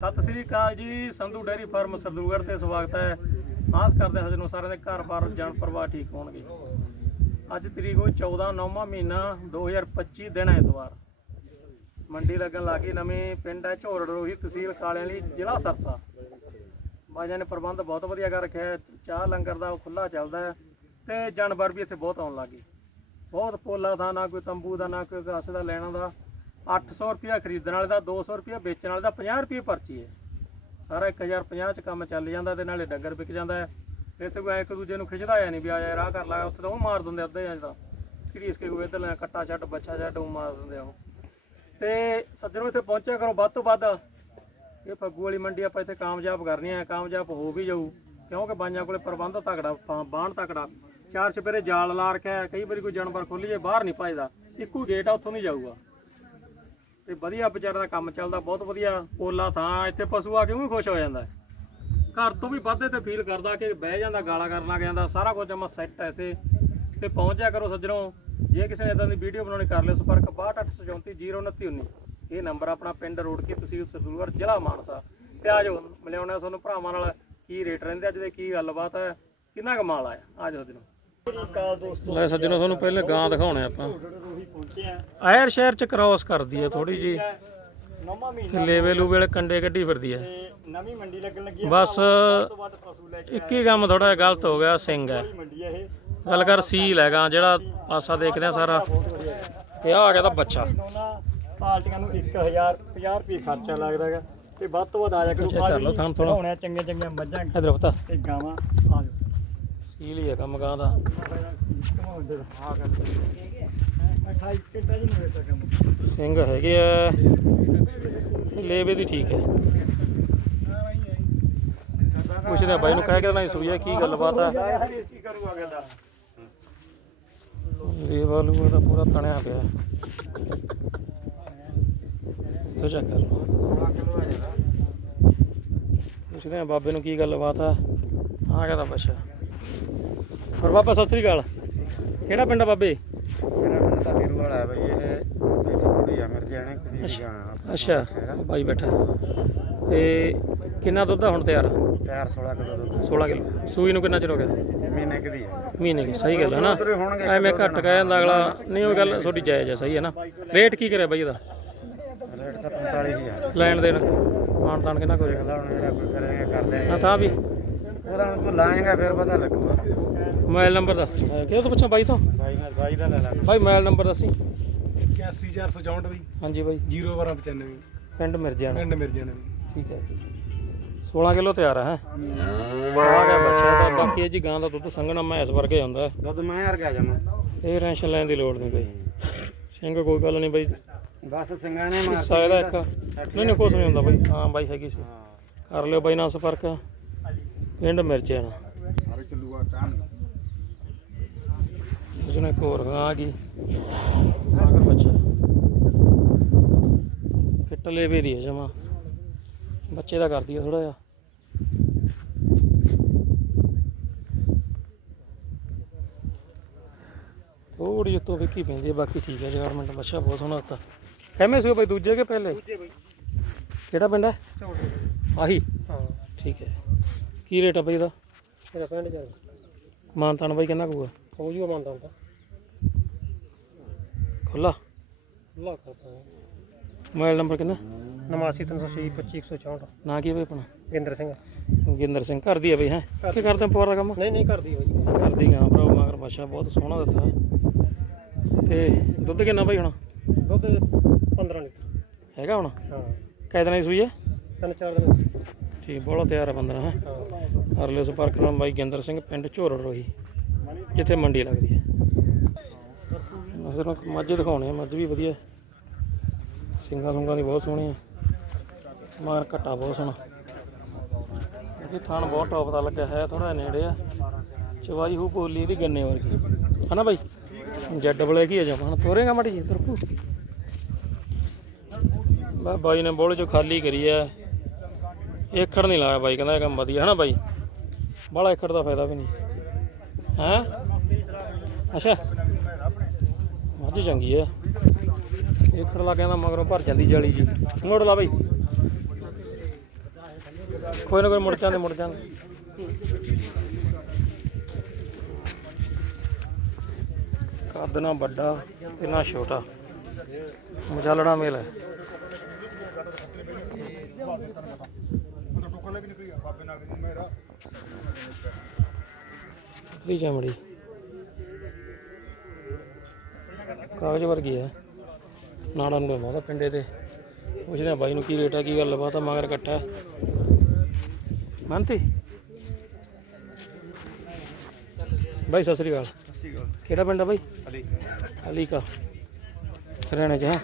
ਸਤਿ ਸ੍ਰੀ ਅਕਾਲ ਜੀ, Sandhu dairy farm ਸਰਦੂਗੜ੍ਹ ਤੇ ਸਵਾਗਤ ਹੈ। ਆਸ ਕਰਦੇ ਹਾਂ ਸਜਣੋ ਸਾਰਿਆਂ ਦੇ ਘਰ-ਬਾਰ ਜਾਨ ਪਰਿਵਾਰ ਠੀਕ ਹੋਣਗੇ। ਅੱਜ ਤਰੀਕ ਹੋਈ 14 ਨੌਵਾਂ ਮਹੀਨਾ 2025 ਦਿਨ ਐਤਵਾਰ। ਮੰਡੀ ਲੱਗਣ ਲੱਗੀ ਨਵੇਂ ਪਿੰਡ ਹੈ ਝੋਰੜ ਰੋਹੀ ਤਹਿਸੀਲ ਕਾਲਿਆਂ ਲਈ ਜ਼ਿਲ੍ਹਾ ਸਰਸਾ। ਬਾਜਾਂ ਨੇ ਪ੍ਰਬੰਧ ਬਹੁਤ ਵਧੀਆ ਕਰ ਰੱਖਿਆ ਹੈ, ਚਾਹ ਲੰਗਰ ਦਾ ਖੁੱਲਾ ਚੱਲਦਾ ਹੈ ਤੇ ਜਾਨਵਰ ਵੀ ਇੱਥੇ ਬਹੁਤ ਆਉਣ ਲੱਗੇ ਬਹੁਤ ਪੋਲਾ ਥਾਂ, ਨਾ ਕੋਈ ਤੰਬੂ ਦਾ, ਨਾ ਕੋਈ ਘਾਸ ਦਾ, ਲੈਣਾ ਦਾ। 800 ਰੁਪਿਆ ਖਰੀਦਣ ਵਾਲੇ ਦਾ 200 ਰੁਪਿਆ ਵੇਚਣ ਵਾਲੇ ਦਾ 50 ਰੁਪਏ ਪਰਚੀ ਹੈ। ਸਾਰਾ 1050 ਚ ਕੰਮ ਚੱਲ ਜਾਂਦਾ ਤੇ ਨਾਲੇ ਡੰਗਰ ਵਿਕ ਜਾਂਦਾ ਹੈ। ਇੱਥੇ ਕੋਈ ਇੱਕ ਦੂਜੇ ਨੂੰ ਖਿੱਚਦਾ ਆ ਨਹੀਂ ਵੀ ਆ ਯਾਰ ਆਹ ਕਰ ਲਾ ਉੱਥੇ ਤਾਂ ਉਹ ਮਾਰ ਦਿੰਦੇ ਅੱਧੇ ਜਾਂ ਤਾਂ ਕਿਹੜੀ ਇਸਕੇ ਕੋਈ ਇੱਧਰ ਲੈ ਕੱਟਾ ਛੱਡ ਬੱਚਾ ਛੱਡ ਉਹ ਮਾਰ ਦਿੰਦੇ ਆ ਉਹ। ਤੇ ਸੱਜਣੋ ਇੱਥੇ ਪਹੁੰਚਿਆ ਕਰੋ ਵੱਧ ਤੋਂ ਵੱਧ। ਇਹ ਫੱਗੂ ਵਾਲੀ ਮੰਡੀ ਆਪਾਂ ਇੱਥੇ ਕਾਮਯਾਬ ਕਰਨੀ ਹੈ ਕਾਮਯਾਬ ਹੋ ਵੀ ਜਾਊ। ਕਿਉਂਕਿ ਬਾਈਆਂ ਕੋਲੇ ਪ੍ਰਬੰਧ ਤਕੜਾ ਫਾ- ਬਾਣ ਤਕੜਾ। ਚਾਰ ਚਪੇਰੇ ਜਾਲ ਲਾ ਰੱਖਿਆ ਹੈ, ਕਈ ਵਾਰੀ ਕੋਈ ਜਾਨਵਰ ਖੁੱਲ ਜੇ ਬਾਹਰ ਨਹੀਂ ਭਜਦਾ। ਇੱਕੋ ਗੇਟ ਆ ਉੱਥੋਂ ਨਹੀਂ ਜਾਊਗਾ। ਤੇ ਵਧੀਆ ਵਿਚਾਰਾ ਦਾ ਕੰਮ ਚੱਲਦਾ, ਬਹੁਤ ਵਧੀਆ। ਪੋਲਾ ਥਾਂ, ਇੱਥੇ ਪਸ਼ੂ ਆ ਕੇ ਵੀ ਖੁਸ਼ ਹੋ ਜਾਂਦਾ ਹੈ। ਘਰ ਤੋਂ ਵੀ ਵੱਧੇ ਤੇ ਫੀਲ ਕਰਦਾ ਕਿ ਬਹਿ ਜਾਂਦਾ, ਗਾਲਾਂ ਕਰਨ ਲੱਗ ਜਾਂਦਾ, ਸਾਰਾ ਕੁਝ ਜਮਾ ਸੈੱਟ ਹੈ ਇੱਥੇ। ਤੇ ਪਹੁੰਚਿਆ ਕਰੋ ਸੱਜਣੋ, ਜੇ ਕਿਸੇ ਨੇ ਇਦਾਂ ਦੀ ਵੀਡੀਓ ਬਣਾਉਣੀ ਕਰ ਲਿਓ, ਸੰਪਰਕ 6284402919 ਇਹ ਨੰਬਰ ਆਪਣਾ ਪਿੰਡ ਰੋਡਕੀ ਤਹਿਸੀਲ ਸਰਦੂਲਗੜ੍ਹ, ਜ਼ਿਲ੍ਹਾ ਮਾਨਸਾ। ਤੇ ਆ ਜਾਓ ਮਿਲਿਆਉਣਾ ਤੁਹਾਨੂੰ ਭਰਾਵਾਂ ਨਾਲ, ਕੀ ਰੇਟ ਰਹਿੰਦੇ, ਅੱਜ ਦੇ ਕੀ ਗੱਲਬਾਤ ਹੈ, ਕਿੰਨਾ ਕਮਾਲ ਆਇਆ? ਆ ਜਾਓ ਸੱਜਣੋ। ਲੈ ਸੱਜਣੋ ਤੁਹਾਨੂੰ ਪਹਿਲੇ ਗਾਂ ਦਿਖਾਉਣੇ ਆਪਾਂ। ਆਇਰ ਸ਼ਹਿਰ ਚ ਕ੍ਰਾਸ ਕਰਦੀ ਹੈ ਥੋੜੀ ਜੀ ਨਵਾਂ ਮਹੀਨਾ ਲੇਵੇ ਲੂਵੇ ਵਾਲੇ ਕੰਡੇ ਕੱਢੀ ਫਿਰਦੀ ਤੇ ਨਵੀਂ ਮੰਡੀ ਲੱਗਣ ਲੱਗੀ ਹੈ ਬਸ ਇੱਕ ਹੀ ਕੰਮ ਥੋੜਾ ਗਲਤ ਹੋ ਗਿਆ ਸਿੰਘ ਹੈ। ਇਹ ਗੱਲ ਕਰ ਸੀਲ ਹੈਗਾ ਜਿਹੜਾ ਪਾਸਾ ਦੇਖਦੇ ਆ ਸਾਰਾ। ਬਹੁਤ ਵਧੀਆ ਹੈ ਤੇ ਆ ਆ ਗਿਆ ਤਾਂ ਬੱਚਾ। ਪਾਰਟੀਆਂ ਨੂੰ 1000 50 ਰੁਪਏ ਖਰਚਾ ਲੱਗਦਾ ਹੈਗਾ। ਤੇ ਵੱਧ ਤੋਂ ਵੱਧ ਆ ਜਾ ਕਰੋ। ਹੋਣੇ ਚੰਗੇ ਚੰਗੇ ਮੱਝਾਂ ਇਧਰ ਪਤਾ। ਤੇ ਗਾਵਾਂ ਆ ਜਾਓ। ਸੀਲ ਹੀ ਹੈਗਾ ਮਕਾਂ ਦਾ? ਸਿੰਘ ਹੈਗੇ ਆ। ਤੇ ਲੇਵੇ ਦੀ ਠੀਕ ਹੈ। ਪੁੱਛਦੇ ਆ ਬਾਈ ਨੂੰ, ਕਹਿ ਕੇ ਨਹੀਂ ਸੂਈ ਕੀ ਗੱਲਬਾਤ ਹੈ ਲੇਵਾ ਲੂਆ ਦਾ ਪੂਰਾ ਤਣਿਆ ਪਿਆ। ਤੋ ਚੈੱਕ ਕਰ ਪੁੱਛਦੇ ਆ ਬਾਬੇ ਨੂੰ ਕੀ ਗੱਲਬਾਤ ਆ। ਆ ਗਿਆ ਤਾਂ ਬੱਚਾ। ਹੋਰ ਬਾਬਾ ਸਤਿ ਸ੍ਰੀ ਅਕਾਲ। ਕਿਹੜਾ ਪਿੰਡ ਆ ਬਾਬੇ? ਮੇਰਾ ਪਿੰਡ ਤਾਂ ਵੀਰੂ ਵਾਲਾ ਹੈ ਬਈ ਇਹ ਇੱਥੇ ਕੁੜੀ ਆ ਮੇਰੇ ਜਾਣੇ ਕੁੜੀ ਦੀ ਗਾਂ ਅੱਛਾ ਬਾਈ ਬੈਠਾ। ਤੇ ਕਿੰਨਾ ਦੁੱਧ ਆ ਹੁਣ ਤਿਆਰ? ਤਿਆਰ 16 ਕਿਲੋ ਦੁੱਧ। 16 ਕਿਲੋ। ਸੂਈ ਨੂੰ ਕਿੰਨਾ ਚਿਰ ਹੋ ਗਿਆ? ਮਹੀਨੇ ਕੁ ਦੀ ਮਹੀਨੇ ਦੀ ਸਹੀ ਗੱਲ ਹੈ ਨਾ ਐਵੇਂ ਘੱਟ ਕਹਿ ਜਾਂਦਾ ਅਗਲਾ ਨਹੀਂ ਉਹ ਗੱਲ ਤੁਹਾਡੀ ਜਾਇਜ਼ ਹੈ ਸਹੀ ਹੈ ਨਾ। ਰੇਟ ਕੀ ਕਰਿਆ ਬਾਈ ਇਹਦਾ? ਰੇਟ ਤਾਂ 45000 ਲੈਣ ਦੇਣ ਮਾਨ ਤਾਨ ਕਿੰਨਾ ਕੋਈ ਜਿਹੜਾ ਕੋਈ ਕਰੇਗਾ ਕਰਦੇ ਆ ਤਾਂ ਵੀ। ਉਹਦਾ ਹੁਣ ਤੂੰ ਲਾਏਗਾ ਫਿਰ ਪਤਾ ਲੱਗੂਗਾ। ਮੋਬਾਈਲ ਨੰਬਰ ਦੱਸ। ਕਿਹਦੇ ਤੋਂ ਪੁੱਛਾਂ ਬਾਈ ਤੋਂ? ਬਾਈ ਨਾਲ ਬਾਈ ਦਾ ਲੈ ਲੈ ਬਾਈ ਮੋਬਾਈਲ ਨੰਬਰ ਦੱਸੀ। 81464 ਵੀ ਹਾਂਜੀ ਬਾਈ। 01295 ਪਿੰਡ ਮਿਰਜਾਣਾ ਪਿੰਡ ਮਿਰਜਣ ਠੀਕ ਹੈ। 16 ਕਿਲੋ ਤਿਆਰ ਹੈ? ਆ ਗਿਆ ਬੱਚਾ ਤਾਂ ਬਾਕੀ ਇਹ ਜੀ ਗਾਂ ਦਾ ਦੁੱਧ ਸੰਘਣਾ ਮੈਸ ਵਰਗੇ ਹੁੰਦਾ ਹੈ। ਦੁੱਧ ਮੈਂ ਹਰ ਗਿਆ ਜਮਾ ਇਹ ਟੈਨਸ਼ਨ ਲੈਣ ਦੀ ਲੋੜ ਨਹੀਂ ਬਈ। ਸਿੰਘ ਕੋਈ ਗੱਲ ਨਹੀਂ ਬਈ। ਬਸ ਸਿੰਘਾਂ ਨੇ ਮਾਰ ਹਿੱਸਾ ਇਹਦਾ ਇੱਕ। ਨਹੀਂ ਨਹੀਂ ਕੁਛ ਨਹੀਂ ਹੁੰਦਾ ਬਈ। ਹਾਂ ਬਾਈ ਹੈਗੀ ਸੀ। ਕਰ ਲਿਓ ਬਾਈ ਨਾਲ ਸੰਪਰਕ। ਪਿੰਡ ਮਿਰਜਾਣਾ ਸਾਰੇ ਚੱਲੂਗਾ ਟਾਈਮ ਉਸਨੇ ਗਾਂ ਆ ਗਈ। ਆਗਰ ਬੱਚਾ। ਫਿੱਟ ਲੇਵੇ ਦੀ ਹੈ ਜਮਾ। ਬੱਚੇ ਦਾ ਕਰਦੀ ਹੈ ਥੋੜਾ ਜਿਹਾ। ਥੋੜੀ ਉਤੋਂ ਵਿੱਕੀ ਪੈਂਦੀ ਹੈ ਬਾਕੀ ਠੀਕ ਹੈ ਜਗਾਰਮੈਂਟ ਬੱਚਾ ਬਹੁਤ ਸੋਹਣਾ ਦਿੱਤਾ। ਕਿਵੇਂ ਸੀ ਬਾਈ ਦੂਜੇ ਕੇ ਪਹਿਲੇ? ਕਿਹੜਾ ਪਿੰਡ ਹੈ? ਆਹੀ। ਹਾਂ। ਠੀਕ ਹੈ। ਕੀ ਰੇਟ ਆ ਬਾਈ ਦਾ ਇਹਦਾ ਪਿੰਡ ਚ ਮਾਨਤਾਨ ਬਾਈ ਕਿੰਨਾ ਕੂਗਾ ਹੋ ਜੂਗਾ ਮੰਨਦਾ ਹੁੰਦਾ ਖੁੱਲਾ ਲਾ ਕਰਦਾ ਮੋਬਾਈਲ ਨੰਬਰ ਕਿੰਨਾ? 8936 25164 ਨਾਂ ਕੀ ਹੈ ਬਈ ਆਪਣਾ? ਗਿੰਦਰ ਸਿੰਘ। ਗਿੰਦਰ ਸਿੰਘ ਘਰ ਦੀ ਹੈ ਬਈ ਹੈ? ਕੀ ਕਰਦੇ ਆ ਪਵਾਰ ਦਾ ਕੰਮ? ਨਹੀਂ ਨਹੀਂ ਕਰਦੀ ਘਰ ਦੀ ਗਾਂ ਭਰਾ ਮਗਰ ਬਾਸ਼ਾ ਬਹੁਤ ਸੋਹਣਾ ਦਿੱਤਾ ਤੇ ਦੁੱਧ ਕਿੰਨਾ ਬਈ ਹੁਣ? ਦੁੱਧ 15 ਲੀਟਰ। ਹੈਗਾ ਹੁਣ? ਹਾਂ। ਕਾਇ ਦਿਨਾਂ ਦੀ ਸੂਈ ਹੈ ਤਿੰਨ ਚਾਰ ਦਿਨ ਠੀਕ ਬੋਲਾ ਤਿਆਰ ਹੈ 15 ਹੈ। ਹਾਂ ਕਰ ਲਿਓ ਸੰਪਰਕ ਨਾਲ ਬਾਈ ਗਿੰਦਰ ਸਿੰਘ, ਪਿੰਡ ਝੋਰੜ ਰੋਹੀ, ਜਿੱਥੇ ਮੰਡੀ ਲੱਗਦੀ ਹੈ। ਅਸਲ ਮੱਝ ਦਿਖਾਉਣੇ ਆ, ਮੱਝ ਵੀ ਵਧੀਆ। ਸਿੰਗਾ ਸੁੰਗਾ ਦੀ ਬਹੁਤ ਸੋਹਣੀ ਹੈ ਮਗਰ ਘੱਟਾ ਬਹੁਤ ਸੋਹਣਾ। ਇਹ ਥਾਣ ਬਹੁਤ ਟੌਪ ਦਾ ਲੱਗਿਆ ਹੈ ਥੋੜਾ ਨੇੜੇ ਆ। ਚਵਾਈ ਹੂ ਪੋਲੀ ਇਹਦੀ ਗੰਨੇ ਵਰਗੀ। ਹਨਾ ਬਾਈ? ਜੱਡ ਬਲੇ ਕੀ ਹੈ ਜਮਾਨ ਤੋਰੇਗਾ ਮਾੜੀ ਜੀ ਤੁਰਪੂ ਬਾਈ ਨੇ ਬੋਲੇ ਚੋਂ ਖਾਲੀ ਕਰੀ ਐ ਏਖੜ ਨਹੀਂ ਲਾਇਆ ਬਾਈ, ਕਹਿੰਦਾ ਇਹ ਕੰਮ ਵਧੀਆ ਹੈ ਨਾ ਬਾਈ? ਬੜਾ ਏਖੜ ਦਾ ਫਾਇਦਾ ਵੀ ਨਹੀਂ। ਹੈ? ਅੱਛਾ। ਮੱਝ ਚੰਗੀ ਹੈ ਏਖੜ ਲਾ ਕਹਿੰਦਾ ਮਗਰੋਂ ਭਰ ਜਾਂਦੀ ਜਾਲੀ ਜੀ। ਮੋੜ ਲਾ ਬਾਈ। ਕੋਈ ਨਾ ਕੋਈ ਮੁੜ ਜਾਂਦੇ ਮੁੜ ਜਾਂਦੇ। ਕੱਦ ਨਾ ਵੱਡਾ ਤੇ ਨਾ ਛੋਟਾ। ਮਚਾਲੜਾ ਮੇਲ ਹੈ। ਪਤਲੀ ਚਮੜੀ। ਕਾਗਜ਼ ਵਰਗੀ ਹੈ ਨਾੜਾ ਨੂੰ ਬਹੁਤਾ ਪਿੰਡੇ ਤੇ। ਪੁੱਛਦੇ ਆ ਬਾਈ ਨੂੰ ਕੀ ਰੇਟ ਹੈ ਕੀ ਗੱਲ ਬਾਤ ਆ ਮਗਰ ਕੱਟਾ ਮੰਨਤੀ? ਬਾਈ ਸਤਿ ਸ੍ਰੀ ਅਕਾਲ। ਕਿਹੜਾ ਪਿੰਡ ਆ ਬਾਈ? ਅਲੀ ਅਲੀ ਕਾ ਹਰਿਆਣੇ ਚ ਹੈ?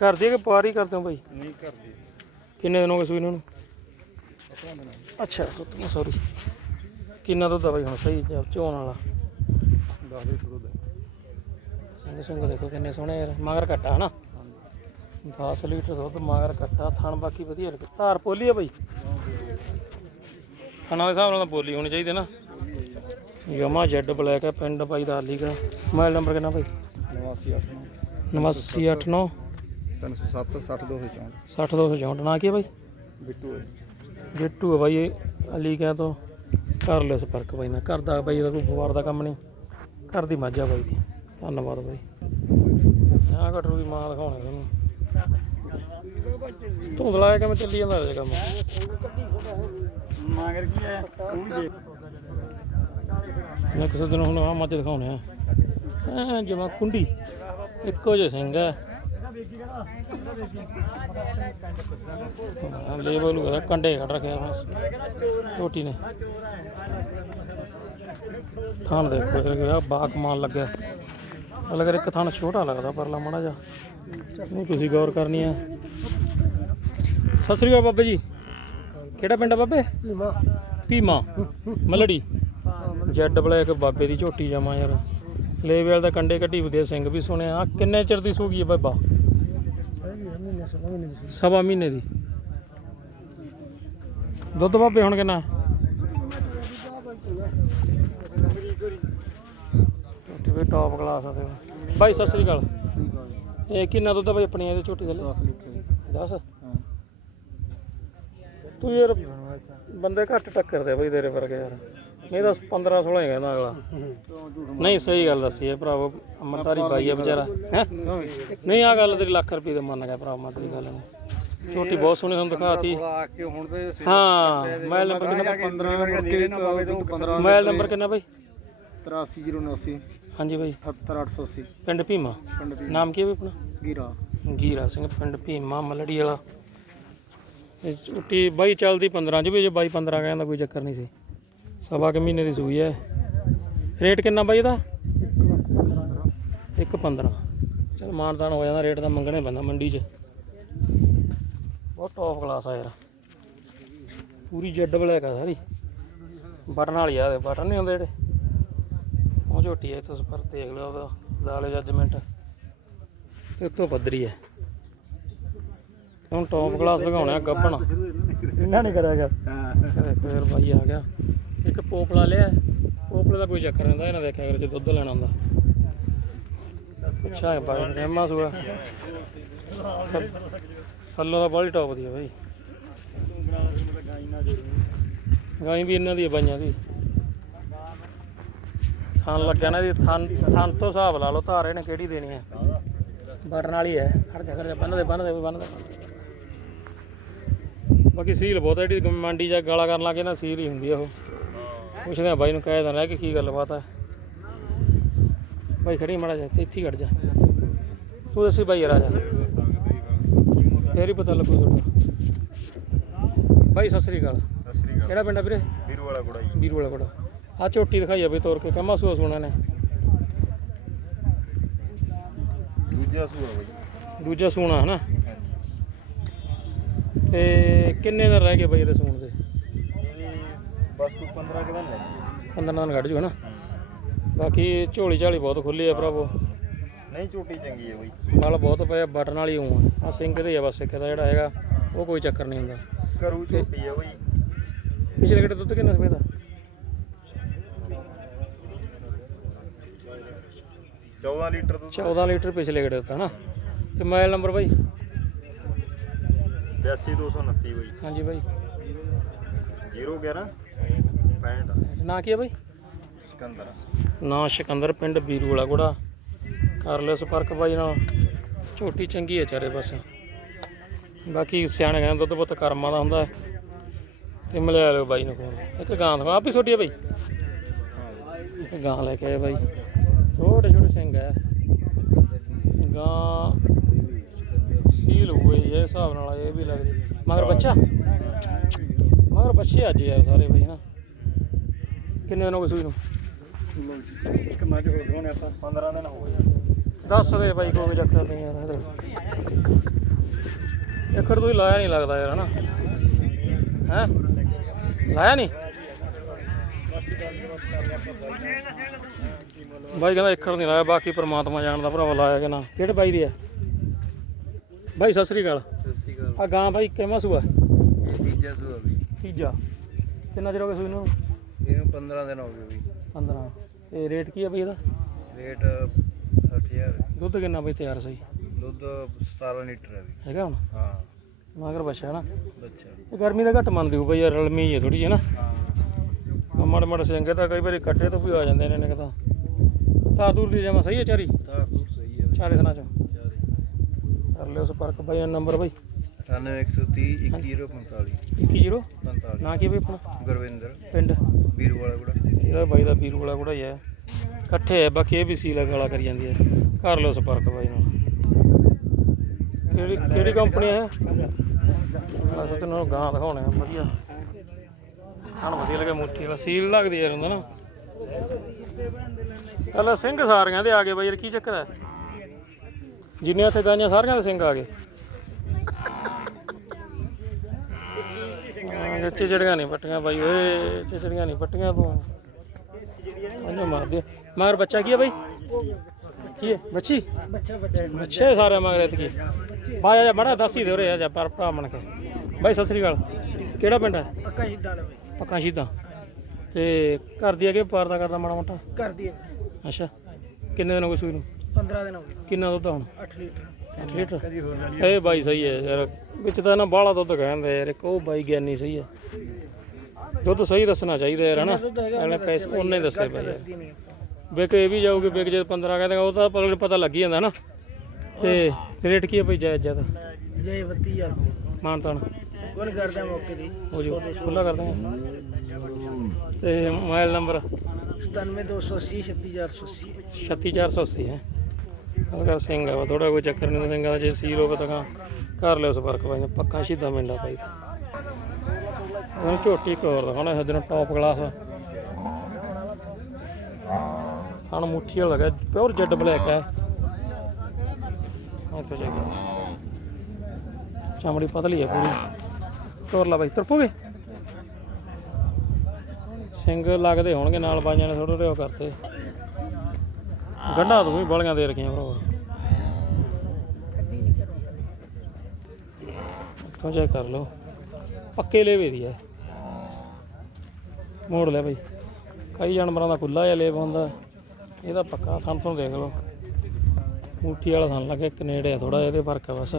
ਘਰ ਦੀ ਕਿ ਪਾਰੀ ਕਰਦੇ ਹੋ ਬਾਈ? ਨਹੀਂ ਕਰਦੀ ਕਿੰਨੇ ਦਿਨ ਹੋ ਗਏ ਸੂਈ ਨੂੰ? ਅੱਛਾ ਸਤਮਾ ਸੌਰੀ ਕਿੰਨਾ ਦੁੱਧ ਆ ਬਾਈ ਹੁਣ? ਸਹੀ ਚ- ਝੋਣ ਵਾਲਾ? ਦੱਸ ਦੇ ਦੁੱਧ ਸਿੰਘ ਸੁੰਗ ਦੇਖੋ ਕਿੰਨੇ ਸੋਹਣੇ ਯਾਰ। ਮਗਰ ਕੱਟਾ ਹਨਾ? 10 ਲੀਟਰ ਦੁੱਧ ਮਗਰ ਕੱਟਾ ਥਣ ਬਾਕੀ ਵਧੀਆ ਲੱਗੇ। ਧਾਰ ਪੋਲੀ ਆ ਬਾਈ? ਥਣਾ ਦੇ ਹਿਸਾਬ ਨਾਲ ਪੋਲੀ ਹੋਣੀ ਚਾਹੀਦੀ ਨਾ। ਯਮਾ ਜੈਡ ਬਲੈਕ ਹੈ ਪਿੰਡ ਬਾਈ ਦਾ ਲੀਗਾ ਮੋਬਾਈਲ ਨੰਬਰ ਕਿੰਨਾ ਬਾਈ? 89 89 307 60264 60264 ਨਾ। ਕੀ ਹੈ ਬਾਈ? ਬਿੱਟੂ ਬਿੱਟੂ ਹੈ ਬਾਈ ਇਹ ਅਲੀ ਕਹਿ ਤੋਂ ਕਰ ਲਿਓ ਸੰਪਰਕ ਬਾਈ ਨਾਲ। ਘਰ ਦਾ ਬਾਈ ਦਾ ਕੋਈ ਵਪਾਰ ਦਾ ਕੰਮ ਨਹੀਂ। ਘਰ ਦੀ ਮੱਝ ਆ ਬਾਈ ਦੀ। ਧੰਨਵਾਦ ਬਾਈ। ਆਹ ਕਟਰੂ ਦੀ ਮਾਂ ਦਿਖਾਉਣਾ ਤੁਹਾਨੂੰ। ਤੂੰ ਬੁਲਾਇਆ ਕਿਵੇਂ ਚੱਲੀ ਜਾਂਦਾ ਇਹ ਕੰਮ? ਮਾਂਗਰ ਕੀ ਹੈ? ਮੈਂ ਕਿਸੇ ਦਿਨ ਹੁਣ ਆਹ ਮੱਝ ਦਿਖਾਉਣੇ ਆ। ਜਮਾ ਕੁੰਡੀ। ਇੱਕੋ ਜਿਹਾ ਸਿੰਘ ਹਾਂ, ਲੇਬਲ ਵਗੈਰਾ ਕੰਡੇ ਕੱਢ ਰੱਖਿਆ ਬਸ ਰੋਟੀ ਨੇ। ਥਾਣ ਦੇਖੋ ਆ ਬਾਕ ਮਾਲ ਲੱਗਿਆ। ਅਲੱਗ ਇੱਕ ਥਾਣ ਛੋਟਾ ਲੱਗਦਾ ਪਰਲਾ ਮਾੜਾ ਜਾ ਉਹ ਤੁਸੀਂ ਗੌਰ ਕਰਨੀ ਆ। ਸਤਿ ਸ੍ਰੀ ਅਕਾਲ ਬਾਬੇ ਜੀ। ਕਿਹੜਾ ਪਿੰਡ ਆ ਬਾਬੇ? ਭੀਮਾ। ਮਲੜੀ। ਜੈਡ ਬਲੈਕ ਬਾਬੇ ਦੀ ਝੋਟੀ ਜਮਾ ਯਾਰ। ਲੇਵਲ ਦਾ ਕੰਡੇ ਕੱਢੀ ਵਧੀਆ ਸਿੰਘ ਵੀ ਸੁਣਿਆ। ਕਿੰਨੇ ਚਿਰ ਦੀ ਸੂਗੀ ਹੈ ਬਾਬਾ? ਸਵਾ ਮਹੀਨੇ ਦੀ। ਦੁੱਧ ਬਾਬੇ ਹੁਣ ਕਿੰਨਾ? ਝੋਟੀ ਵੀ ਟੌਪ ਕਲਾਸ ਆ ਤੇ ਬਾਈ ਸਤਿ ਸ੍ਰੀ ਅਕਾਲ। ਇਹ ਕਿੰਨਾ ਦੁੱਧ ਆ ਬਾਈ ਆਪਣੀ ਇਹਦੇ ਝੋਟੀ ਦੇ ਲਈ 10 ਤੂੰ ਯਾਰ ਬੰਦੇ ਘੱਟ ਟੱਕਰਦੇ ਬਈ ਤੇਰੇ ਵਰਗੇ ਯਾਰ। ਨਹੀਂ ਤਾਂ 15 16 ਹੀ ਕਹਿੰਦਾ ਅਗਲਾ। ਨਹੀਂ ਸਹੀ ਗੱਲ ਦੱਸੀ ਹੈ ਭਰਾਵੋ ਅਮਰਤਾਰੀ ਬਾਈ ਹੈ ਵਿਚਾਰਾ। ਹੈ? ਨਹੀਂ ਆ ਗੱਲ ਤੇਰੀ ਲੱਖ ਰੁਪਏ ਦੇ ਮੰਨ ਗਿਆ ਭਰਾ ਮੈਂ ਤੇਰੀ ਗੱਲ ਨੂੰ। ਛੋਟੀ ਬਹੁਤ ਸੋਹਣੀ ਤੁਹਾਨੂੰ ਦਿਖਾਤੀ। ਹਾਂ ਮੋਬਾਈਲ ਨੰਬਰ ਕਿੰਨਾ 15 ਮੁੜ ਕੇ 15 ਮੋਬਾਈਲ ਨੰਬਰ ਕਿੰਨਾ ਬਾਈ 83079 ਹਾਂਜੀ ਬਾਈ 78880 ਪਿੰਡ ਭੀਮਾ? ਨਾਮ ਕੀ ਹੈ ਆਪਣਾ? ਗੀਰਾ। ਗੀਰਾ ਸਿੰਘ ਪਿੰਡ ਭੀਮਾ ਮਲੜੀ ਵਾਲਾ। ਇਹ ਝੂਟੀ ਬਾਈ ਚੱਲਦੀ 15 ਚ ਵੀ ਜੇ ਬਾਈ 15 ਕਹਿੰਦਾ ਕੋਈ ਚੱਕਰ ਨਹੀਂ ਸੀ। ਸਵਾ ਕੁ ਮਹੀਨੇ ਦੀ ਸੂਈ ਹੈ। ਰੇਟ ਕਿੰਨਾ ਬਾਈ ਇਹਦਾ? ਇੱਕ 15 ਚਲ ਮਾਨਦਾਨ ਹੋ ਜਾਂਦਾ ਰੇਟ ਦਾ ਮੰਗਣੇ ਪੈਂਦਾ ਮੰਡੀ 'ਚ। ਬਹੁਤ ਟੌਪ ਕਲਾਸ ਆ ਯਾਰ। ਪੂਰੀ ਜੈਡ ਬਲੈਕ ਆ ਸਾਰੀ। ਬਟਨ ਵਾਲੀ ਆ ਬਟਨ ਨਹੀਂ ਹੁੰਦੇ ਜਿਹੜੇ। ਉਹ ਝੋਟੀ ਹੈ ਤੁਸੀਂ ਪਰ ਦੇਖ ਲਿਓ ਉਹਦਾ ਲਾਲੇ ਜੱਜਮੈਂਟ ਤੇ ਉੱਤੋਂ ਪੱਧਰੀ ਹੈ ਹੁਣ ਟੌਪ ਕਲਾਸ ਲਗਾਉਣਾ ਗੱਬਣ। ਇਹਨਾਂ ਨੇ ਕਰਿਆਗਾ ਚਲੇ ਫੇਰ ਬਾਈ ਆ ਗਿਆ। ਇੱਕ ਪੋਪਲਾ ਲਿਆ। ਪੋਪਲੇ ਦਾ ਕੋਈ ਚੱਕਰ ਨਹੀਂ ਹੁੰਦਾ, ਇਹਨਾਂ ਦੇਖਿਆ ਕਰ ਜੇ ਦੁੱਧ ਲੈਣਾ ਹੁੰਦਾ। ਅੱਛਾ ਬਾਈ ਕਹਿਮਾ ਸੁਆ। ਥੱਲੋਂ ਦਾ ਬੜੀ ਟੌਪ ਦੀ ਹੈ ਬਾਈ। ਗਾਈ ਵੀ ਇਹਨਾਂ ਦੀ ਬਾਈਆਂ ਦੀ। ਥਣ ਲੱਗਿਆ ਨਾ ਇਹਦੀ, ਥਣ ਥਣ ਤੋਂ ਹਿਸਾਬ ਲਾ ਲਓ, ਧਾਰ ਨੇ ਕਿਹੜੀ ਦੇਣੀ ਹੈ ਬਟਨ ਵਾਲੀ ਹੈ ਖੜ ਜਾ, ਖੜ ਬੰਨ ਦੇ ਬੰਨ ਦੇ ਬੰਨ ਦੇ। ਬਾਕੀ ਸੀਲ ਬਹੁਤ ਹੈ ਜਿਹੜੀ ਮੰਡੀ ਜਾ ਗਾਲਾ ਕਰਨ ਲੱਗੇ ਨਾ ਸੀਲ ਹੀ ਹੁੰਦੀ ਆ ਉਹ। ਪੁੱਛਦੇ ਆ ਬਾਈ ਨੂੰ ਕਹਿ ਦਿੰਦਾ ਕਿ ਕੀ ਗੱਲਬਾਤ ਹੈ ਬਾਈ ਖੜੀ ਮੜਾ ਜਾ ਤੇ ਇੱਥੇ ਹੀ ਖੜ ਜਾ। ਤੂੰ ਦੱਸੀ ਬਾਈ ਯਾਰ ਆ ਜਾ। ਫੇਰ ਹੀ ਪਤਾ ਲੱਗੂ ਤੁਹਾਡਾ। ਬਾਈ ਸਤਿ ਸ੍ਰੀ ਅਕਾਲ। ਸਤਿ ਸ੍ਰੀ ਅਕਾਲ। ਕਿਹੜਾ ਪਿੰਡ ਆ ਵੀਰੇ? ਵੀਰੂ ਵਾਲਾ ਕੋੜਾ ਜੀ। ਵੀਰ ਵਾਲਾ ਕੋੜਾ ਆ ਝੋਟੀ ਦਿਖਾਈ ਆ ਬਈ ਤੋਰ ਕੇ ਕਮਾ ਸੂਆ ਸੁਣਾ ਨੇ ਦੂਜਾ ਸੂਆ ਬਾਈ। ਦੂਜਾ ਸੂਣਾ ਹਨਾ? ਤੇ ਕਿੰਨੇ ਦਿਨ ਰਹਿ ਗਏ ਬਾਈ ਇਹਦੇ ਸੂਣ ਦੇ? ਬਸ ਕੋਈ 15 ਕਿਦਾਂ ਲੈ 15 ਦਿਨ ਕੱਢ ਜੂ ਹਨਾ ਬਾਕੀ ਝੋਲੀ ਝਾਲੀ ਬਹੁਤ ਖੁੱਲੀ ਆ ਭਰਾਵੋ। ਨਹੀਂ ਝੋਟੀ ਚੰਗੀ ਹੈ ਬਾਈ। ਨਾਲ ਬਹੁਤ ਪਿਆ ਬਟਨ ਵਾਲੀ ਹੂੰ ਆ। ਸਿੰਕ ਦੇ ਆ ਬਸ ਇੱਕ ਦਾ ਜਿਹੜਾ ਹੈਗਾ ਉਹ ਕੋਈ ਚੱਕਰ ਨਹੀਂ ਹੁੰਦਾ। ਕਰੂ ਝੋਟੀ ਹੈ ਬਾਈ। ਪਿਛਲੇ ਕਿਹੜੇ ਦੁੱਧ ਕਿੰਨਾ ਸਵੇਦਾ 14 ਲੀਟਰ ਦੁੱਧ। 14 ਲੀਟਰ ਪਿਛਲੇ ਕਿਹੜੇ ਦਿੱਤਾ ਹਨਾ ਤੇ ਮੋਬਾਈਲ ਨੰਬਰ ਬਾਈ? 82229 ਬਾਈ। ਹਾਂਜੀ ਬਾਈ। 011 65 ਨਾਂ ਕੀ ਹੈ ਬਾਈ? ਸਿਕੰਦਰ। ਨਾਂ ਸਿਕੰਦਰ ਪਿੰਡ ਬੀਰੂ ਵਾਲਾ ਕੋੜਾ ਕਰ ਲਿਓ ਸੰਪਰਕ ਬਾਈ ਨਾਲ। ਝੋਟੀ ਚੰਗੀ ਹੈ ਚਾਰੇ ਪਾਸੇ। ਬਾਕੀ ਸਿਆਣੇ ਕਹਿੰਦੇ ਦੁੱਧ ਪੁੱਤ ਕਰਮਾਂ ਦਾ ਹੁੰਦਾ। ਤੇ ਮਿਲਿਆ ਲਿਓ ਬਾਈ ਨੂੰ ਫੋਨ। ਇੱਕ ਗਾਂ ਦਾ ਆਪ ਹੀ ਛੋਟੀ ਹੈ ਬਾਈ? ਇੱਕ ਗਾਂ ਲੈ ਕੇ ਆਏ ਬਾਈ। ਛੋਟੇ ਛੋਟੇ ਸਿੰਘ ਹੈ ਗਾਂ ਸੀਲ ਹੋਏ ਇਹ ਹਿਸਾਬ ਨਾਲ ਇਹ ਵੀ ਲੱਗਦੀ। ਮਗਰ ਬੱਚਾ? ਮਗਰ ਬੱਚੇ ਅੱਜ ਯਾਰ ਸਾਰੇ ਬਾਈ ਨਾ ਕਿੰਨੇ ਦਿਨ ਹੋ ਗਏ ਸੂਈ ਨੂੰ? ਇੱਕ ਮੱਝ ਦਵਾਉਣੇ ਆਪਾਂ 15 ਦਿਨ ਹੋ ਗਏ। ਦੱਸ ਦੇ ਬਾਈ ਕੋਈ ਚੱਕਰ ਨਹੀਂ ਯਾਰ ਇਹਦੇ। ਤੁਸੀਂ ਲਾਇਆ ਨਹੀਂ ਲੱਗਦਾ ਯਾਰ ਹਨਾ? ਹੈ? ਲਾਇਆ ਨਹੀਂ? ਬਾਈ ਕਹਿੰਦਾ ਇੱਕੜ ਨਹੀਂ ਲਾਇਆ ਬਾਕੀ ਪ੍ਰਮਾਤਮਾ ਜਾਣਦਾ ਭਰਾਵਾ ਲਾਇਆ ਕਿ ਨਾ। ਕਿਹੜੇ ਬਾਈ ਦੀ ਹੈ ਬਾਈ ਸਤਿ ਸ੍ਰੀ ਅਕਾਲ। ਸਤਿ ਸ਼੍ਰੀ ਅਕਾਲ। ਆ ਗਾਂ ਬਾਈ ਕਿਵੇਂ ਸੂਆ? ਇਹ ਤੀਜਾ ਸੂਆ ਵੀ। ਤੀਜਾ। ਕਿੰਨਾ ਚਿਰ ਹੋ ਗਿਆ ਸੂਈ ਨੂੰ? ਇਹਨੂੰ 15 ਦਿਨ ਹੋ ਗਏ ਵੀ 15 ਤੇ ਰੇਟ ਕੀ ਹੈ ਬਾਈ ਇਹਦਾ? ਰੇਟ 60000 ਦੁੱਧ ਕਿੰਨਾ ਬਾਈ ਤਿਆਰ ਸਹੀ? ਦੁੱਧ 17 ਲੀਟਰ ਹੈ ਵੀ ਹੈਗਾ ਹੁਣ? ਹਾਂ। ਮਗਰ ਬੱਚਾ ਨਾ? ਬੱਚਾ। ਇਹ ਗਰਮੀ ਦਾ ਘੱਟ ਮੰਨਦੀ ਹੋ ਬਈ ਯਾਰ ਰਲਮੀ ਹੈ ਥੋੜੀ ਜਿਹੀ ਨਾ। ਹਾਂ। ਮਾੜੇ ਮਾੜੇ ਸਿੰਗੇ ਤਾਂ ਕਈ ਵਾਰੀ ਕੱਟੇ ਤੋਂ ਵੀ ਆ ਜਾਂਦੇ ਨੇ ਨੇ ਤਾਂ ਤਾਰ ਦੂਰ ਦੀ ਜਮਾ ਸਹੀ ਹੈ ਚਾਰੀ? ਤਾਰ ਤੂਰ ਸਹੀ ਹੈ ਚਾਰੇ ਸਨਾ ਚ। ਚਾਰੇ। ਕਰ ਲਿਓ ਸੰਪਰਕ ਬਾਈ ਨੰਬਰ ਬਾਈ। 98130 21045 21 45 ਨਾ ਕੀ ਬਈ ਆਪਣਾ? ਗੁਰਵਿੰਦਰ। ਪਿੰਡ? ਵੀਰ ਵਾਲਾ ਗੁੜਾ ਇਹਦਾ ਬਾਈ ਦਾ ਵੀਰੂ ਵਾਲਾ ਕੋੜਾ ਹੀ ਹੈ ਇਕੱਠੇ ਹੈ ਬਾਕੀ ਇਹ ਵੀ ਸੀਲਾ ਗਾਲਾ ਕਰੀ ਜਾਂਦੀ ਹੈ ਕਰ ਲਿਓ ਸੰਪਰਕ ਬਾਈ ਨਾਲ। ਕਿਹੜੀ ਕਿਹੜੀ ਕੰਪਨੀ ਹੈ ਅਸਾਂ ਤੈਨੂੰ ਗਾਂ ਦਿਖਾਉਣੇ ਆ ਵਧੀਆ। ਹਨ ਵਧੀਆ ਲੱਗੇ ਮੁੱਠੀ ਵਾਲਾ। ਸੀਲ ਲੱਗਦੀ ਯਾਰ ਹੁੰਦਾ ਨਾ। ਕੱਲ ਸਿੰਘ ਸਾਰੀਆਂ ਦੇ ਆ ਗਏ ਬਾਈ ਯਾਰ ਕੀ ਚੱਕਰ ਹੈ ਜਿੰਨੀਆਂ ਇੱਥੇ ਗਾਈਆਂ ਸਾਰੀਆਂ ਦੇ ਸਿੰਘ ਆ ਗਏ। ਹਾਂ ਚਿਚੜੀਆਂ ਨਹੀਂ ਪੱਟੀਆਂ ਬਾਈ ਓਏ ਚਿਚੜੀਆਂ ਨਹੀਂ ਪੱਟੀਆਂ ਤੂੰ। ਇਹਨੇ ਮਾਰ ਦੇ ਮਗਰ ਬੱਚਾ ਕੀ ਹੈ ਬਾਈ? ਕੀ ਹੈ ਬੱਚੀ? ਬੱਚਾ ਬੱਚਾ ਬੱਚੇ ਸਾਰੇ ਮਗਰ ਇਤਕੀ ਬਾਈ ਜਾ ਮੜਾ ਦੱਸ ਹੀ ਦੇ ਉਰੇ ਆ ਜਾ ਪਰ ਭਰਾ ਬਣ ਕੇ। ਬਾਈ ਸਤਿ ਸ੍ਰੀ ਅਕਾਲ। ਕਿਹੜਾ ਪਿੰਡ ਹੈ? ਪੱਕਾ ਵਾਲਾ ਬਾਈ। ਪੱਕਾ ਸ਼ੀਦਾਂ। ਤੇ ਘਰ ਦੀ ਅਗੇ ਪਾਰ ਦਾ ਕਰਦਾ ਮਾੜਾ ਮੋਟਾ? ਕਰ ਦਈਏ ਅੱਛਾ। ਕਿੰਨੇ ਦਿਨ ਹੋ ਗਏ ਸੂਈ ਨੂੰ? 15 ਦਿਨ ਹੋ ਗਏ। ਕਿੰਨਾ ਦੁੱਧ ਆ ਹੁਣ? 8 ਲੀਟਰ। 8 ਲੀਟਰ ਇਹ ਬਾਈ ਸਹੀ ਹੈ ਯਾਰ ਵਿੱਚ ਤਾਂ ਨਾ ਬਾਹਲਾ ਦੁੱਧ ਕਹਿੰਦੇ ਯਾਰ ਇੱਕ ਉਹ ਬਾਈ ਗਿਆਨੀ ਸਹੀ ਹੈ ਦੁੱਧ ਸਹੀ ਦੱਸਣਾ ਚਾਹੀਦਾ ਯਾਰ ਹਨਾ? ਇਹਨੇ ਪੈਸੇ ਉਹਨੇ ਦੱਸੇ ਬਾਈ ਵਿਕ ਇਹ ਵੀ ਜਾਊਗੀ ਵਿਕ ਜੇ 15 ਕਹਿੰਦੇ ਉਹ ਤਾਂ ਪਤਾ ਲੱਗ ਹੀ ਜਾਂਦਾ ਨਾ। ਤੇ ਰੇਟ ਕੀ ਹੈ ਭਾਈ ਜਾਇਜ਼ ਜ਼ਿਆਦਾ? ਜੇ 32000 ਰੁਪਏ। ਮਾਨਤਾਨ। ਕੋਣ ਕਰਦਾ ਮੌਕੇ ਦੀ ਹੋ ਜੋ ਖੁੱਲਾ ਕਰਦੇ ਆ ਤੇ ਮੋਬਾਈਲ ਨੰਬਰ? 97280 36480 36480 ਹੈ। ਗੱਲ ਕਰ ਸਿੰਘ ਆ ਥੋੜਾ ਕੋਈ ਚੱਕਰ ਨਹੀਂ ਸਿੰਘਾਂ ਦਾ, ਜੇ ਸੀਲ ਹੋਵੇ ਤਾਂ ਕਹਾਂ ਕਰ ਲਿਓ ਸੰਪਰਕ ਭਾਈ ਨੇ ਪੱਕਾ ਸਿੱਧਾ ਮਿੰਡਾ ਭਾਈ। ਉਹਨੂੰ ਝੋਟੀ ਇੱਕ ਹੋਰ ਦਿਖਾਉਣਾ ਸੱਜਣ ਟੌਪ ਕਲਾਸ ਹਣ ਮੁੱਠੀ ਵਾਲਾ ਲੱਗਾ ਪਿਓਰ ਜੈਡ ਬਲੈਕ ਹੈ ਆ ਤੇ ਜਾਈਏ ਚਮੜੀ ਪਤਲੀ ਹੈ ਪੂਰੀ। ਤੋਰ ਲਾ ਬਾਈ ਤਰਪੋਗੇ? ਸਿੰਘ ਲੱਗਦੇ ਹੋਣਗੇ ਨਾਲ, ਬਾਈਆਂ ਨੇ ਥੋੜੇ ਉਹ ਕਰਤੇ। ਗੰਢਾਂ ਤੂੰ ਵੀ ਬਾਲੀਆਂ ਦੇ ਰੱਖੀਆਂ ਭਰਾ ਇੱਥੋਂ ਚੈੱਕ ਕਰ ਲਓ। ਪੱਕੇ ਲੇਵੇ ਦੀ ਹੈ ਮੋੜ ਲੈ ਭਾਈ ਕਈ ਜਾਨਵਰਾਂ ਦਾ ਖੁੱਲਾ ਜਿਹਾ ਲੇਪ ਹੁੰਦਾ। ਇਹਦਾ ਪੱਕਾ ਥਣ ਤੋਂ ਦੇਖ ਲਓ। ਮੁੱਠੀ ਵਾਲਾ ਥਣ ਲੱਗੇ ਕਨੇੜੇ ਆ ਥੋੜਾ ਇਹਦੇ ਫ਼ਰਕ ਹੈ ਬਸ।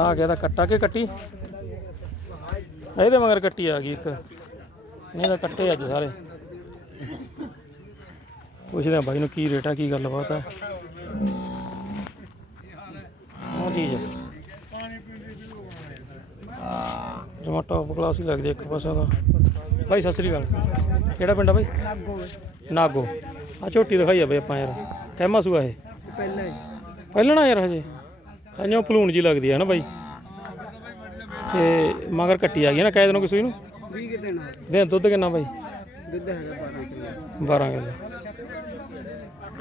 ਆ ਗਿਆ ਤਾਂ ਕੱਟਾ ਕੇ ਕੱਟੀ? ਇਹਦੇ ਮਗਰ ਕੱਟੀ ਆ ਗਈ ਇੱਕ। ਨਹੀਂ ਤਾਂ ਕੱਟੇ ਅੱਜ ਸਾਰੇ। ਪੁੱਛਦੇ ਆ ਬਾਈ ਨੂੰ ਕੀ ਰੇਟ ਆ ਕੀ ਗੱਲਬਾਤ ਹੈ ਉਹ ਚੀਜ਼ ਜਮਾ ਟੌਪ ਕਲਾਸ ਹੀ ਲੱਗਦੀ ਇੱਕ ਪਾਸਾ ਦਾ ਬਾਈ ਸਤਿ ਸ੍ਰੀ ਅਕਾਲ। ਕਿਹੜਾ ਪਿੰਡ ਆ ਬਾਈ? ਲਾਗੋ ਨਾਗੋ। ਆ ਝੋਟੀ ਦਿਖਾਈ ਆ ਬਈ ਆਪਾਂ ਯਾਰ। ਕਹਿਮਾ ਸੂਆ ਇਹ। ਪਹਿਲਾਂ ਹੀ। ਪਹਿਲਣਾ ਯਾਰ ਹਜੇ। ਤਾਂਿਓ ਭਲੂਣ ਜੀ ਲੱਗਦੀ ਹੈ ਨਾ ਬਾਈ? ਤੇ ਮਗਰ ਕੱਟੀ ਆ ਗਈ ਨਾ ਕਹਿ ਦੇਣੋ ਕਿਸੇ ਨੂੰ? 20 ਕਿ ਦਿਨ ਦੇ ਦੁੱਧ ਕਿੰਨਾ ਬਾਈ? ਦੁੱਧ ਹੈਗਾ 12 ਕਿਲੋ। 12 ਕਿਲੋ।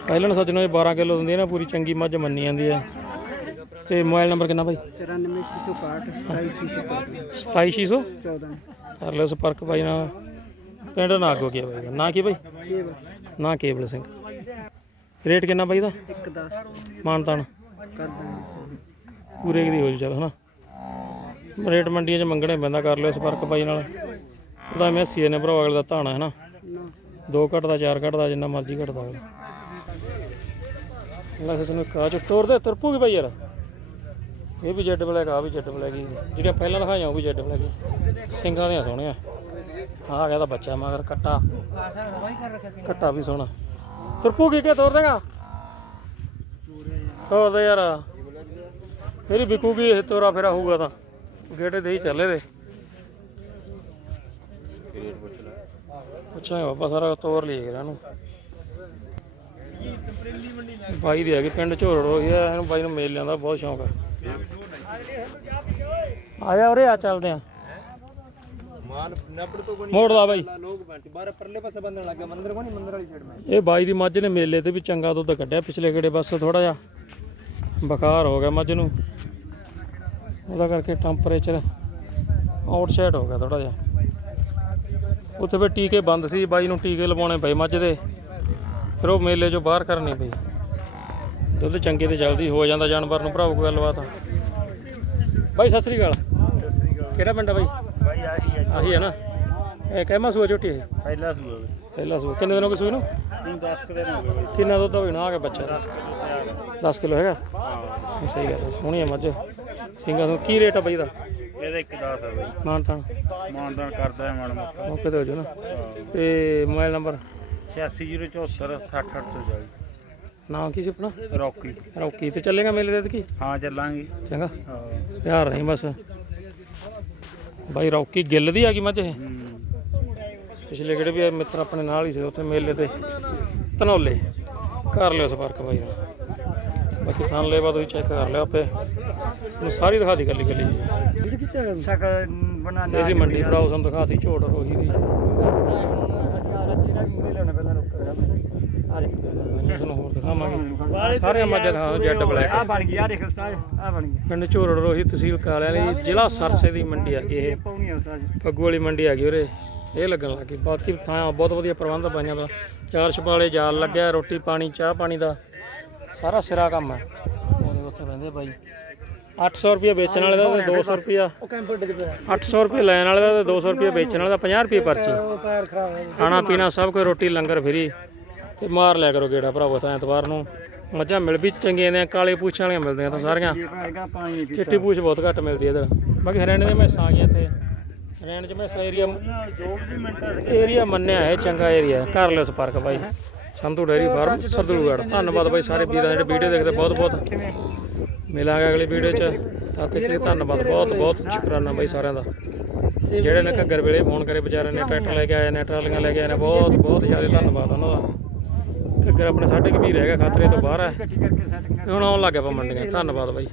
ਪਹਿਲਾਂ ਸੱਜਣੋ ਇਹ 12 ਕਿਲੋ ਦਿੰਦੀ ਹੈ ਨਾ ਪੂਰੀ ਚੰਗੀ ਮੱਝ ਮੰਨੀ ਜਾਂਦੀ ਹੈ ਤੇ ਮੋਬਾਈਲ ਨੰਬਰ ਕਿੰਨਾ ਬਾਈ? 94661 27600 14 ਕਰ ਲਿਓ ਸੰਪਰਕ ਬਾਈ ਨਾਲ। ਪਿੰਡ ਨਾਗੋ ਕੀ ਬਾਈ ਦਾ। ਨਾਂ ਕੀ ਬਸ ਨਾਂ ਕੇਬਲ ਸਿੰਘ। ਰੇਟ ਕਿੰਨਾ ਬਾਈ ਦਾ? 1 10 ਮਾਨਤਾਨ। ਪੂਰੇ ਦੀ ਹੋ ਜੂ ਚੱਲ ਹਨਾ? ਰੇਟ ਮੰਡੀਆਂ 'ਚ ਮੰਗਣੇ ਪੈਂਦਾ ਕਰ ਲਿਓ ਸੰਪਰਕ ਬਾਈ ਨਾਲ। ਉਹਦਾ ਮੈਸੀ ਨੇ ਭਰਾ ਅਗਲੇ ਦਾ ਧਾਣਾ ਹੈ ਨਾ। ਨਾ ਦੋ ਘਟਦਾ ਚਾਰ ਘਟਦਾ ਜਿੰਨਾ ਮਰਜ਼ੀ ਘਟਦਾ ਅਗਲਾ ਲੈ ਸੱਚ ਚ ਤੋੜ ਦੇ ਤਰਪੂਗੀ ਬਾਈ ਯਾਰ। ਇਹ ਵੀ ਜੈਡ ਬਲੈਕ ਆ ਵੀ ਜੈਡ ਬਲੈਕ ਹੀ ਜਿਹੜੀਆਂ ਪਹਿਲਾਂ ਦਿਖਾਈਆਂ, ਉਹ ਵੀ ਜੈਡ ਬਲੈਕ ਹੀ ਸਿੰਘਾਂ ਦੀਆਂ ਸੋਹਣੀਆਂ। ਆ ਗਿਆ ਤਾਂ ਬੱਚਾ ਮਗਰ, ਕੱਟਾ। ਕੱਟਾ ਵੀ ਸੋਹਣਾ। ਤੁਰਪੂ ਕੀ ਕੇ ਤੋਰ ਦੇਗਾ? ਤੋਰ ਦੇ ਯਾਰ। ਫੇਰ ਵਿਕੂਗੀ, ਇਹ ਤੋਰਾ ਫੇਰਾ ਹੋਊਗਾ ਤਾਂ। ਗੇੜੇ ਦੇ ਹੀ ਚੱਲੇ ਦੇ। ਪੁੱਛਾਂਗੇ ਬਾਬਾ ਸਾਰਾ ਤੋਰ ਲਈ ਇਹਨਾਂ ਨੂੰ ਬਾਈ ਦੇ ਹੈਗੇ ਪਿੰਡ ਝੋੜ ਹੋਈ ਆ ਇਹਨੂੰ ਬਾਈ ਨੂੰ ਮੇਲ ਲਿਆਂਦਾ ਬਹੁਤ ਸ਼ੌਂਕ ਆ। ਆ ਜਾ ਉਰੇ ਆ ਚੱਲਦੇ ਆ। ਮਾਲ ਨੱਬੜ ਤੋਂ ਕੋਈ ਮੋੜ ਲਾ ਬਾਈ। ਲੋਕ ਬੰਟੀ ਬਾਹਰ ਪਰਲੇ ਪਾਸੇ ਬੰਦਣ ਲੱਗਾ ਮੰਦਰ ਕੋਣੀ ਮੰਦਰ ਵਾਲੀ ਸਾਈਡ ਮੈਂ। ਇਹ ਬਾਈ ਦੀ ਮੱਝ ਨੇ ਮੇਲੇ ਤੇ ਵੀ ਚੰਗਾ ਦੁੱਧ ਕੱਢਿਆ ਪਿਛਲੇ ਗੇੜੇ ਬਸ ਥੋੜਾ ਜਿਹਾ ਬੁਖਾਰ ਹੋ ਗਿਆ ਮੱਝ ਨੂੰ। ਉਹਦਾ ਕਰਕੇ ਟੈਂਪਰੇਚਰ ਆਊਟਸਾਈਡ ਹੋ ਗਿਆ ਥੋੜਾ ਜਿਹਾ। ਉੱਥੇ ਵੀ ਟੀਕੇ ਬੰਦ ਸੀ ਬਾਈ ਨੂੰ ਟੀਕੇ ਲਵਾਉਣੇ ਪਏ ਮੱਝ ਦੇ। ਫਿਰ ਉਹ ਮੇਲੇ 'ਚੋਂ ਬਾਹਰ ਕਰਨੀ ਪਈ। ਦੁੱਧ ਚੰਗੇ ਤੇ ਜਲਦੀ ਹੋ ਜਾਂਦਾ ਜਾਨਵਰ ਨੂੰ ਭਰਾਵੋ ਕੋਈ ਗੱਲਬਾਤ। ਬਾਈ ਸਤਿ ਸ੍ਰੀ ਅਕਾਲ। ਕਿਹੜਾ ਪਿੰਡ ਆ ਬਾਈ? ਭਾਈ ਆਹੀ ਹੈ ਆਹੀ ਹੈ ਨਾ। ਇਹ ਕਹਿਮਾ ਸੂਆ ਝੋਟੀ ਹੈ ਪਹਿਲਾ ਸੂਆ ਪਹਿਲਾ ਸੂਆ। ਕਿੰਨੇ ਦਿਨ ਹੋ ਗਏ ਸੂਈ ਨੂੰ? ਨਹੀਂ 10 ਦਿਨ ਹੋ ਗਏ। ਕਿੰਨਾ ਦੁੱਧ ਹੋਣਾ ਆ ਕੇ ਬੱਚਾ। 10 ਕਿਲੋ ਹੈਗਾ? ਹਾਂ। ਸਹੀ ਗੱਲ ਸੋਹਣੀ ਹੈ ਮੱਝ। ਸਿੰਘਾਂ ਨੂੰ ਕੀ ਰੇਟ ਆ ਬਾਈ ਦਾ? ਇਹਦਾ ਇੱਕ 10 ਹੈ ਬਾਈ। ਮਾਨ ਤਾਂ ਮਾਨਦਾਨ ਕਰਦਾ ਹੈ ਮਾੜਾ ਮੋਟਾ। ਤੇ ਹੋ ਜਾਓ ਨਾ। ਤੇ ਮੋਬਾਈਲ ਨੰਬਰ? 8604 60840 ਨਾਮ ਕੀ ਸੀ ਆਪਣਾ? ਰੌਕੀ। ਰੌਕੀ। ਤੇ ਚੱਲੇਗਾ ਮੇਲੇ ਤੇ ਕੀ ਹਾਂ ਚੱਲਾਂਗੇ। ਚੰਗਾ। ਹਾਂ। ਤਿਆਰ ਨਹੀਂ ਬਸ। ਬਾਈ ਰੌਕੀ ਗਿੱਲ ਦੀ ਆ ਗਈ ਮੱਝ ਇਹ। ਪਿਛਲੇ ਕਿਹੜੇ ਵੀ ਮਿੱਤਰ ਆਪਣੇ ਨਾਲ ਹੀ ਸੀ ਉੱਥੇ ਮੇਲੇ ਤੇ। ਧਨੌਲੇ। ਕਰ ਲਿਓ ਸੰਪਰਕ ਬਾਈ ਬਾਕੀ ਥਾਂ ਲੈ ਬਾਅਦ ਤੁਸੀਂ ਚੈੱਕ ਕਰ ਲਿਓ ਆਪੇ। ਤੁਹਾਨੂੰ ਸਾਰੀ ਦਿਖਾ ਦੀ ਗੱਲੀ ਗੱਲੀ ਸਕ ਬਣਾਣਾ ਇਹ ਸੀ ਮੰਡੀ ਭਰਾਓ ਸਾਨੂੰ ਦਿਖਾਤੀ ਝੋੜ ਰੋਹੀ ਦੀ। ਤੁਹਾਨੂੰ ਹੋਰ ਦਿਖਾਵਾਂਗੇ ਸਾਰੇ ਮੱਝਾਂ ਦਿਖਾਵਾਂ ਜੈਡ ਆ ਬਲੈਕ ਬਣ ਗਈ ਆ ਦੇਖ ਉਸਤਾਦ ਆ ਬਣ ਗਈ। ਪਿੰਡ ਝੋੜ ਰੋਹੀ ਤਹਿਸੀਲ ਕਾਲਿਆਂ ਵਾਲੀ ਜ਼ਿਲ੍ਹਾ ਸਰਸੇ ਦੀ ਮੰਡੀ ਹੈਗੀ ਇਹ। ਫੱਗੂ ਵਾਲੀ ਮੰਡੀ ਹੈਗੀ ਉਰੇ। ਇਹ ਲੱਗਣ ਲੱਗੀ ਬਾਕੀ ਥਾਂ ਬਹੁਤ ਵਧੀਆ ਪ੍ਰਬੰਧ ਪਾਈਆਂ ਵਾ ਚਾਰ ਛਪਾਲੇ ਜਾਲ ਲੱਗਿਆ ਰੋਟੀ ਪਾਣੀ ਚਾਹ ਪਾਣੀ ਦਾ। ਸਾਰਾ ਸਿਰਾ ਕੰਮ ਹੈ ਉਹਦੇ ਉੱਥੇ ਬੰਦੇ ਬਾਈ। 800 ਰੁਪਏ ਵੇਚਣ ਵਾਲੇ ਦਾ ਤੇ 200 ਰੁਪਏ ਉਹ ਕੈਂਪਰ ਡਿੱਗ ਪਿਆ। 800 ਰੁਪਏ ਲੈਣ ਵਾਲੇ ਦਾ ਤੇ 200 ਰੁਪਏ ਵੇਚਣ ਵਾਲੇ ਦਾ 50 ਰੁਪਏ ਪਰਚੀ। ਖਾਣਾ ਪੀਣਾ ਸਭ ਕੋਈ ਰੋਟੀ ਲੰਗਰ ਫਰੀ। ਤੇ ਮਾਰ ਲਿਆ ਕਰੋ ਗੇੜਾ ਭਰਾਵੋ ਤਾਂ ਐਤਵਾਰ ਨੂੰ। ਮੱਝਾਂ ਮਿਲ ਵੀ ਚੰਗੀਆਂ ਨੇ ਕਾਲੇ ਪੂਛਾਂ ਵਾਲੀਆਂ ਮਿਲਦੀਆਂ ਤਾਂ ਸਾਰੀਆਂ। ਚਿੱਟੀ ਪੂਛ ਬਹੁਤ ਘੱਟ ਮਿਲਦੀ ਇਧਰ। ਬਾਕੀ ਹਰਿਆਣੇ ਦੇ ਮੈਸਾਂ ਆ ਗਈਆਂ ਇੱਥੇ। ਹਰਿਆਣੇ 'ਚ ਮੈਸਾਂ ਏਰੀਆ ਏਰੀਆ ਮੰਨਿਆ ਹੈ ਚੰਗਾ ਏਰੀਆ ਕਰ ਲਿਓ ਸੰਪਰਕ ਬਾਈ। Sandhu dairy farm Sardulgarh. ਧੰਨਵਾਦ ਬਾਈ ਸਾਰੇ ਵੀਰਾਂ ਜਿਹੜੇ ਵੀਡੀਓ ਦੇਖਦੇ ਬਹੁਤ ਬਹੁਤ ਮਿਲਾਂਗੇ ਅਗਲੀ ਵੀਡੀਓ 'ਚ। ਤਾਂ ਤੱਕ ਲਈ ਧੰਨਵਾਦ। ਬਹੁਤ ਬਹੁਤ ਸ਼ੁਕਰਾਨਾ ਬਾਈ ਸਾਰਿਆਂ ਦਾ। ਜਿਹੜੇ ਨੇ ਘੱਗਰ ਵੇਲੇ ਫੋਨ ਕਰੇ ਵਿਚਾਰਿਆਂ ਨੇ, ਟਰੈਕਟਰ ਲੈ ਕੇ ਆਏ ਨੇ, ਟਰਾਲੀਆਂ ਲੈ ਕੇ ਆਏ ਨੇ, ਬਹੁਤ ਬਹੁਤ ਜ਼ਿਆਦਾ ਧੰਨਵਾਦ ਉਹਨਾਂ ਦਾ। ਘੱਗਰ ਆਪਣੇ ਸਾਡੇ ਕਬੀਰ ਹੈਗਾ, ਖਤਰੇ ਤੋਂ ਬਾਹਰ ਹੈ। ਹੁਣ ਆਉਣ ਲੱਗ ਗਿਆ ਪਾ ਮੰਡੀਆਂ। ਧੰਨਵਾਦ ਬਾਈ।